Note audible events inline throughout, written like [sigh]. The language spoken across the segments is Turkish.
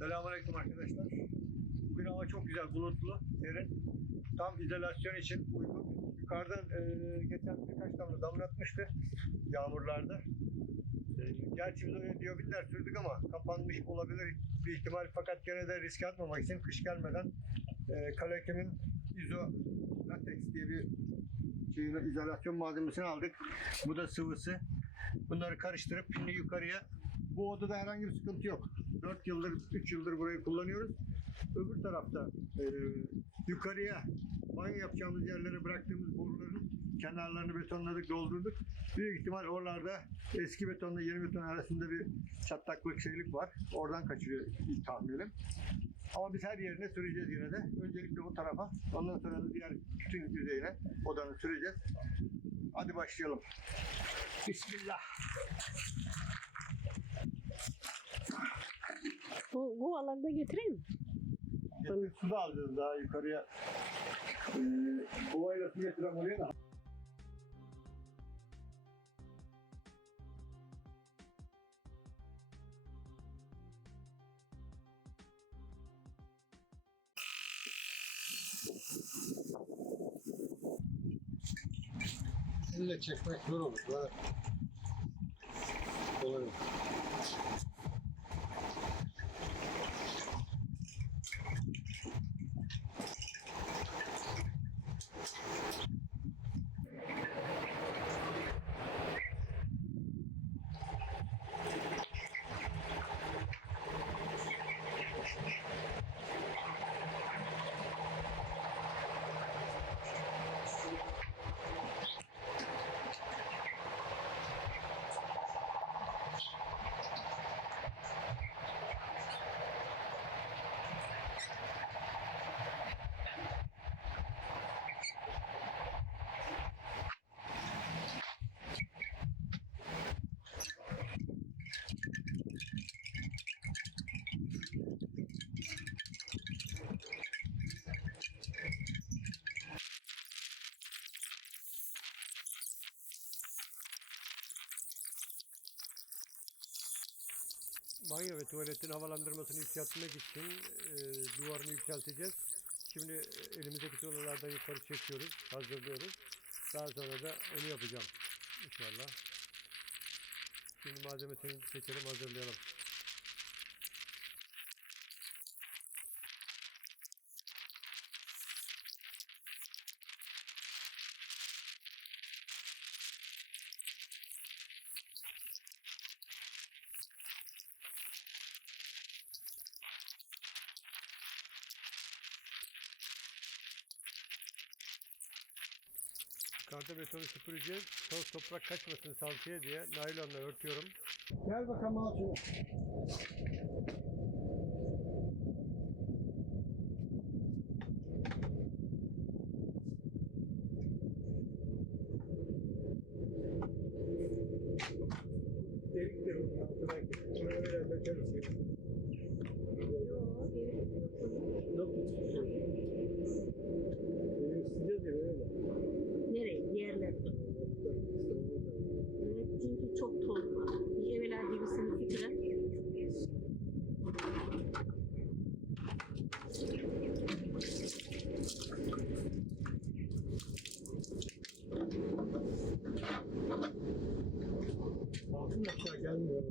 Selamünaleyküm arkadaşlar. Bugün hava çok güzel, bulutlu, serin. Tam izolasyon için uygun. Yukarıdan e, geçen birkaç damla damlatmıştı yağmurlarda. E, gerçi biz oraya diyobiller sürdük ama kapanmış olabilir bir ihtimal. Fakat gene de risk atmamak için kış gelmeden e, Kalekim'in izo latex diye bir şeyini, izolasyon malzemesini aldık. Bu da sıvısı. Bunları karıştırıp pinli yukarıya. Bu odada herhangi bir sıkıntı yok. 4 yıldır, 3 yıldır burayı kullanıyoruz. Öbür tarafta e, yukarıya banyo yapacağımız yerlere bıraktığımız boruların kenarlarını betonladık, doldurduk. Büyük ihtimal oralarda eski betonla yeni beton arasında bir çatlaklık şeylik var. Oradan kaçırıyor tahminim. Ama biz her yerine süreceğiz yine de. Öncelikle bu tarafa, ondan sonra da diğer bütün yüzeyine odanı süreceğiz. Hadi başlayalım. Bismillah. Bu, bu alanda getireyim mi? Getir, su da alacağız daha yukarıya. Ee, kovayla su getirem oraya da. Elle çekmek zor olur. Böyle. Kolay olur. Banyo ve tuvaletin havalandırmasını yükseltmek için e, duvarını yükselteceğiz. Şimdi e, elimizdeki tuğlalardan yukarı çekiyoruz, hazırlıyoruz. Daha sonra da onu yapacağım inşallah. Şimdi malzemesini çekelim, hazırlayalım. Yukarıda betonu süpüreceğiz. Toz toprak kaçmasın salçaya diye naylonla örtüyorum. Gel bakalım al şunu. Deliktir bunun altı belki. Bunu öyle dökeriz. Yok, gerek yok. Yok. Benim isteyeceğiz ya öyle. Nereye? Yerler. Evet, çünkü çok toz var. Bir evveler gibisini fikre. Altın aşağı gelmiyor.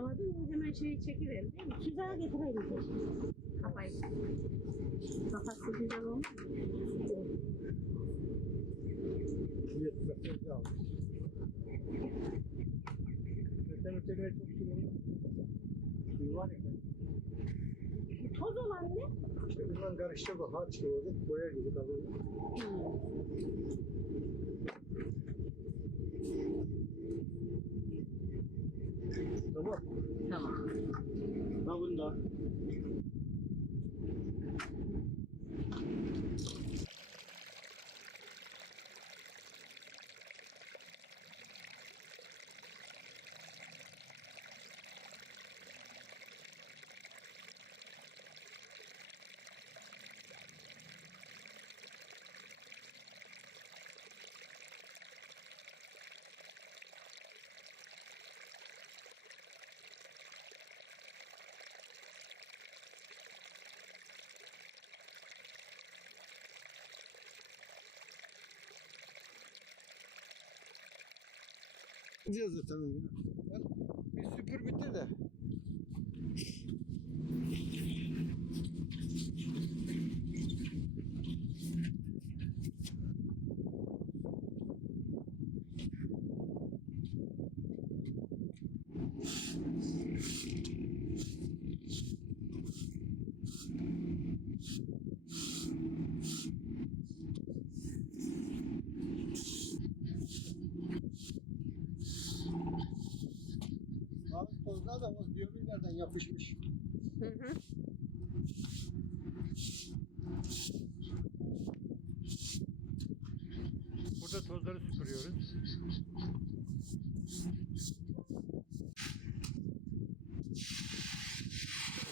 Mı hemen şeyi çekiverir değil mi? Tuzağa getirelim. Kafayı. Kafası güzel olmuş. Yetmekte almış. Geçen ötekine çok durumda. Var ya. Bu toz olan ne? İşte bundan karıştı bu harç gibi oldu. Boya gibi kalıyor. Tamam. Tamam. Ha bunda. Gideceğiz zaten onu. ya. Bak, Bir süpür bitir de. O biyobinlerden yapışmış. Hı hı. Burada tozları süpürüyoruz.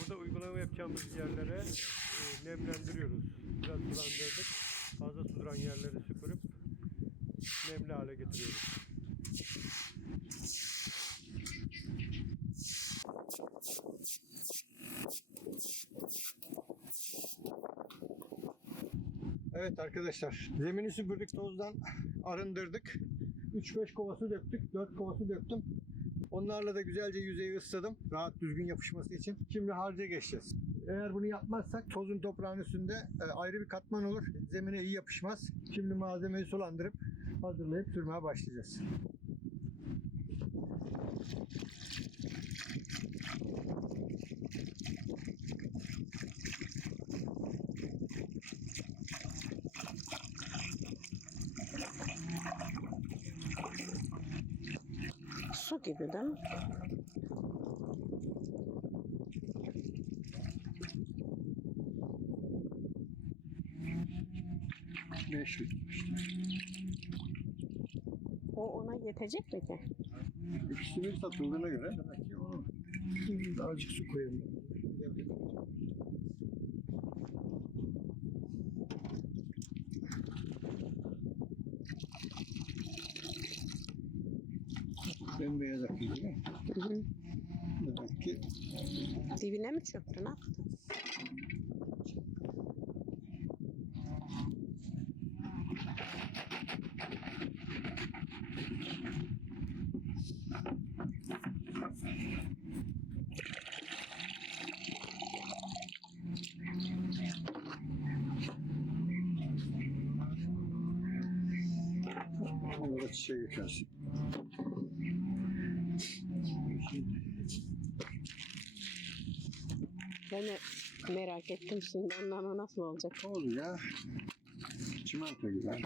Burada uygulama yapacağımız yerlere e, nemlendiriyoruz. Biraz sulandırdık. Fazla su duran yerleri süpürüp nemli hale getiriyoruz. Evet arkadaşlar, zemini süpürdük, tozdan arındırdık. 3-5 kova su döktük, 4 kova su döktüm. Onlarla da güzelce yüzeyi ısladım, rahat düzgün yapışması için. Şimdi harca geçeceğiz. Eğer bunu yapmazsak tozun toprağın üstünde e, ayrı bir katman olur. Zemine iyi yapışmaz. Şimdi malzemeyi sulandırıp hazırlayıp sürmeye başlayacağız. Su gibi değil mi? Beş. O ona yetecek mi ki? İkisinin satıldığına göre demek ki onu azıcık su koyalım. Bembeyaz akıyor değil mi? Hı hı. Demek ki Dibine mi çöktü ne yaptı? onlara çiçeği ekersin. Ben de merak ettim şimdi ondan nasıl olacak? Olur ya. Çimento güzel.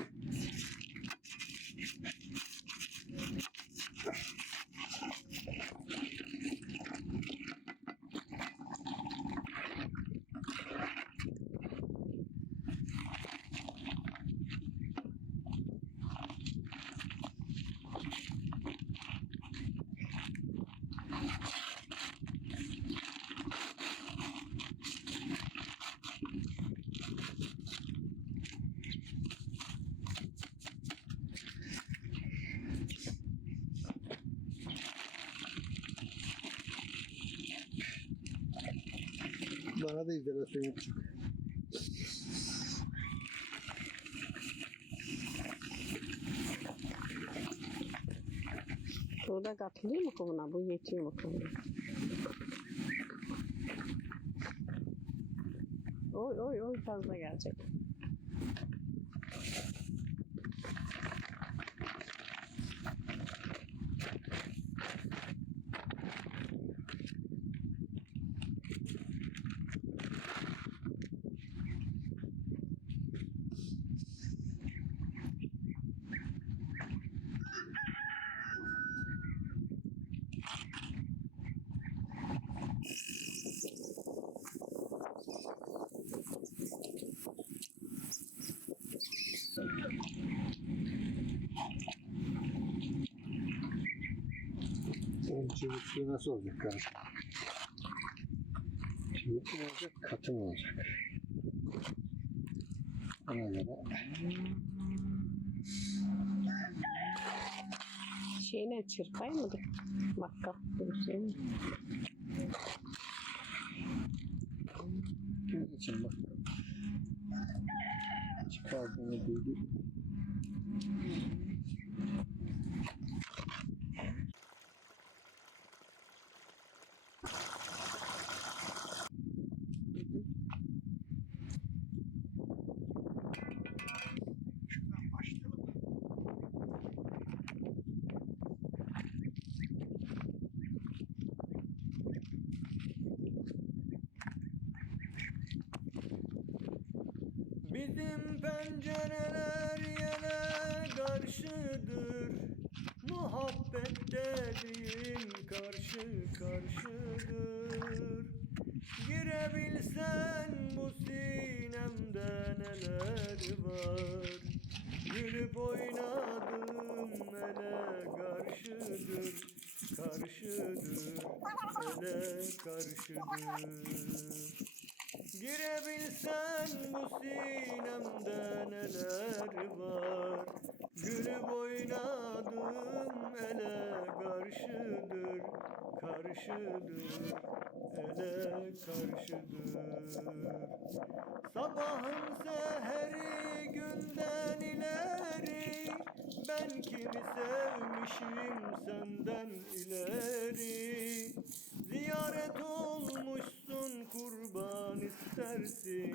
Bana da izolasyon yapacak. Burada katılıyor mu kovuna? Bu yetiyor mu kovuna? Oy oy oy fazla gelecek. Çubuk suyu nasıl olacak kardeşim? Çubuk mu olacak, katı mı olacak? Ona göre Şeyine çırpay mıdır? Makkap bir şey mi? bunun için bak. Çıkardığını duydu. Dediğin karşı karşıdır. Girebilsen bu sinemde neler var? Gülüp oynadım ele karşıdır? Karşıdır ele karşıdır? Girebilsen bu sinemde neler var Gülüp oynadım ele karşıdır Karşıdır ele karşıdır. Sabahın seheri günden ileri Ben kimi sevmişim senden ileri. Ziyaret olmuşsun kurban istersin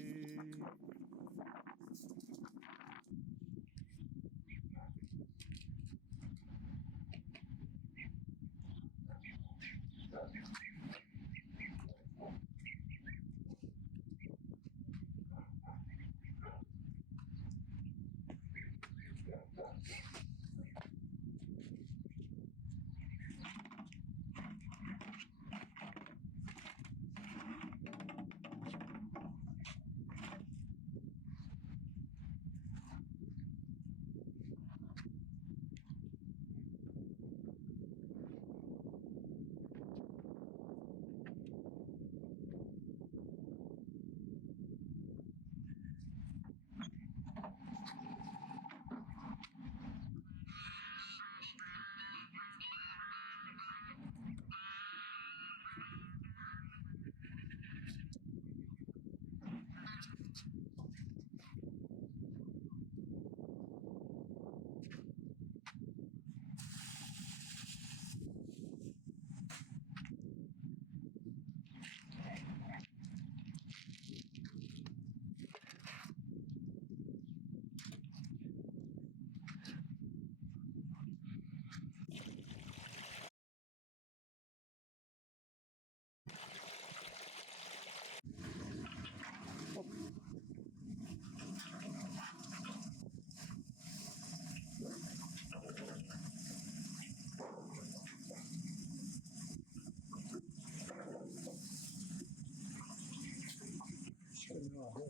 Var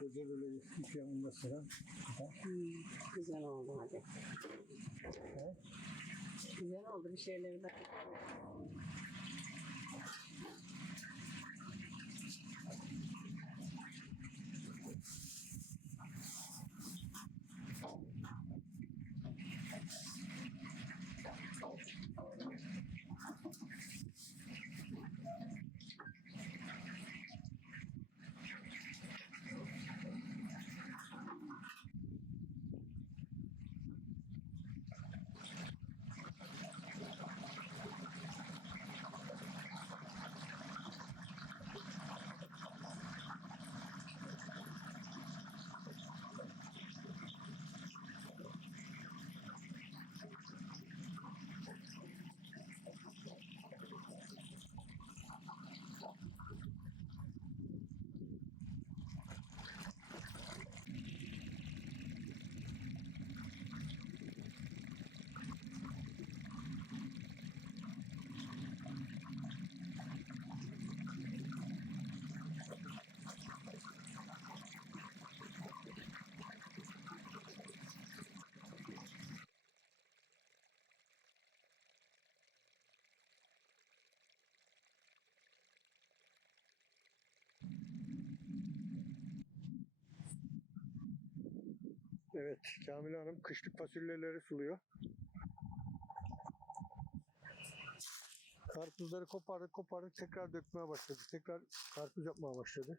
böyle. Eski yanında sıra. Güzel oldu hadi. Güzel oldu bir şeyleri de. Evet, Kamile Hanım kışlık fasulyeleri suluyor. Karpuzları kopardık kopardık tekrar dökmeye başladı. Tekrar karpuz yapmaya başladı.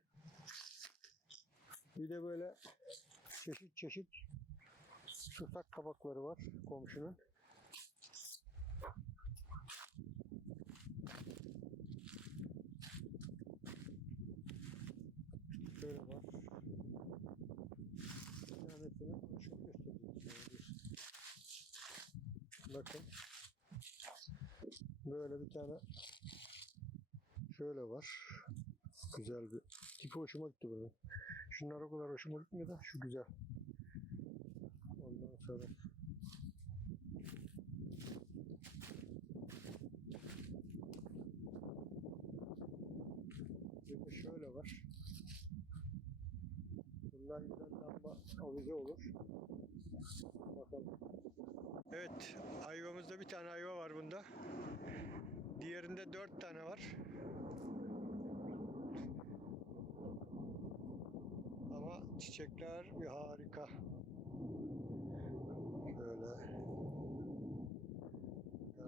Bir de böyle çeşit çeşit tutak kabakları var komşunun. Böyle var. Bir tanesini çok göstereyim size. Dur. Bakın. Böyle bir tane şöyle var. Güzel bir tipi hoşuma gitti bunun. Şunlar o kadar hoşuma gitmiyor da şu güzel. Ondan sonra bir de şöyle var. Bunlar güzel lamba avize olur. Evet, ayvamızda bir tane ayva var bunda. Diğerinde dört tane var. Ama çiçekler bir harika. Şöyle.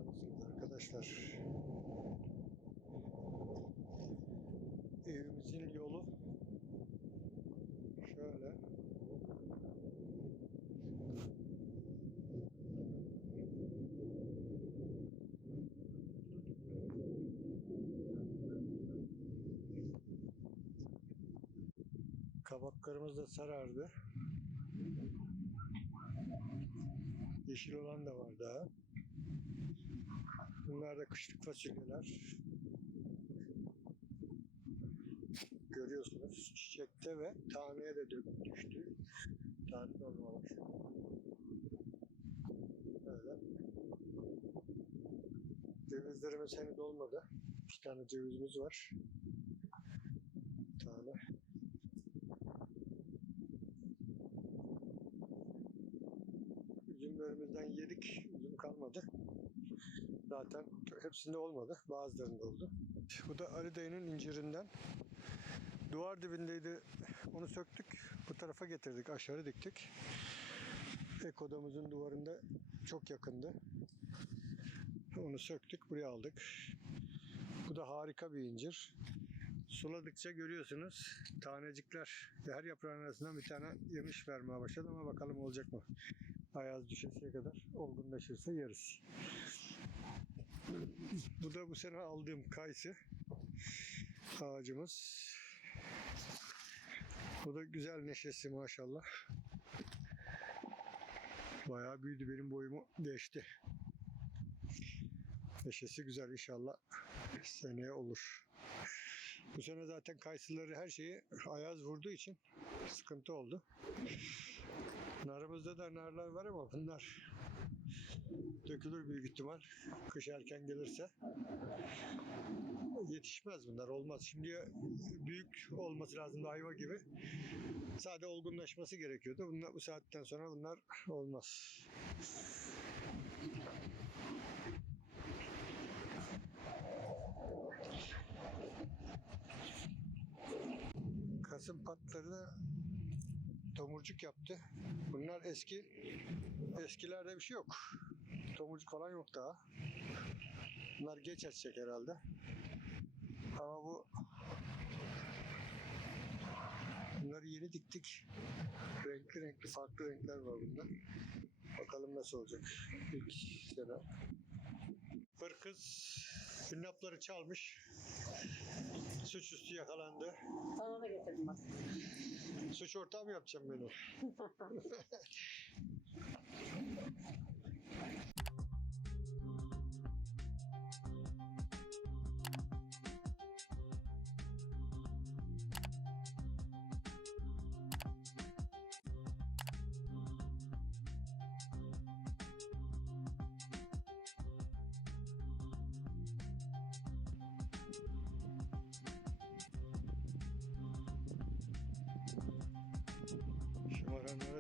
Mısınız arkadaşlar? Kabaklarımız da sarardı. Yeşil olan da var daha. Bunlar da kışlık fasulyeler. Görüyorsunuz çiçekte ve taneye de dök- düştü. Tane olmamış. Böyle. Cevizlerimiz henüz olmadı. İki tane cevizimiz var. Bir tane. Üzümlerimizden yedik. Üzüm kalmadı. Zaten hepsinde olmadı. Bazılarında oldu. Bu da Ali dayının incirinden. Duvar dibindeydi. Onu söktük. Bu tarafa getirdik. Aşağı diktik. Ek odamızın duvarında çok yakındı. Onu söktük. Buraya aldık. Bu da harika bir incir. Suladıkça görüyorsunuz tanecikler her yaprağın arasından bir tane yemiş vermeye başladı ama bakalım olacak mı? Ayaz düşesiye kadar olgunlaşırsa yeriz. Bu da bu sene aldığım kayısı ağacımız. Bu da güzel neşesi maşallah. Bayağı büyüdü benim boyumu geçti. Neşesi güzel inşallah seneye olur. Bu sene zaten kayısıları her şeyi [clears throat] ayaz vurduğu için sıkıntı oldu. Narımızda da narlar var ama bunlar dökülür büyük ihtimal. Kış erken gelirse. Yetişmez bunlar olmaz. Şimdi büyük olması lazım ayva gibi. Sade olgunlaşması gerekiyordu. Bunlar, bu saatten sonra bunlar olmaz. Kasım patları da tomurcuk yaptı. Bunlar eski eskilerde bir şey yok. Tomurcuk falan yok daha. Bunlar geç açacak herhalde. Ama bu bunları yeni diktik. Renkli renkli farklı renkler var bunda. Bakalım nasıl olacak. İlk sene. Bir kız hünnapları çalmış. Suçüstü yakalandı. Sana da getirdim bak. Suç ortağı mı yapacağım beni? [laughs]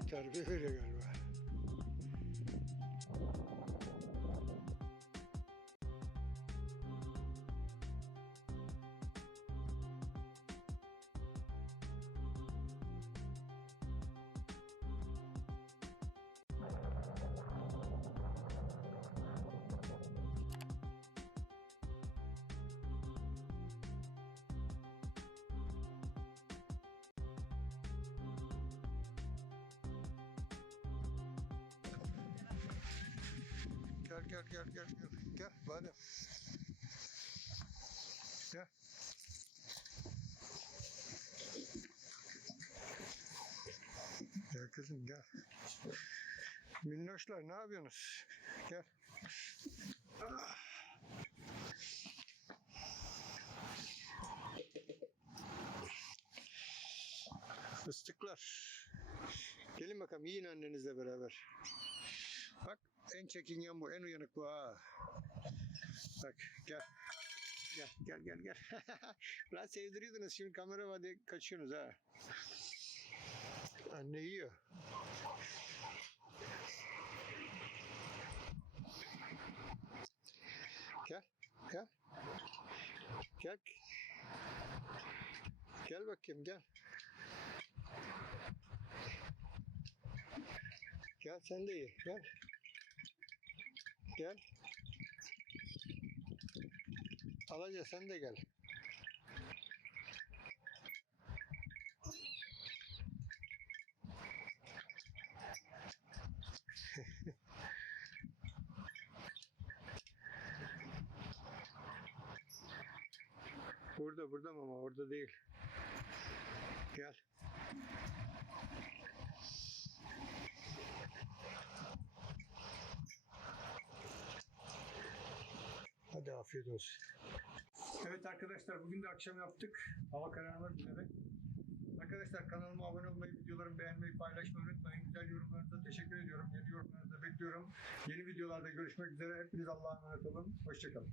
Şımaranlara terbiye veriyor galiba. Gel gel gel gel gel. Badem. Gel. Gel kızım gel. Minnoşlar ne yapıyorsunuz? Gel. Ah. Fıstıklar. Gelin bakalım yiyin annenizle beraber. En çekingen bu, en uyanık bu ha. Bak gel. Gel gel gel gel. [laughs] Lan sevdiriyordunuz şimdi kamera var diye kaçıyorsunuz ha. Anne yiyor. Gel, gel. Gel. Gel bakayım gel. Gel sen de ye. Gel. Gel. Alaca sen de gel. [laughs] Burada burada ama orada değil. Gel. Hadi afiyet olsun. Evet arkadaşlar bugün de akşam yaptık. Hava kararmak üzere. Arkadaşlar kanalıma abone olmayı, videolarımı beğenmeyi, paylaşmayı unutmayın. Güzel yorumlarınıza teşekkür ediyorum. Yeni yorumlarınızı bekliyorum. Yeni videolarda görüşmek üzere. Hepiniz Allah'a emanet olun. Hoşçakalın.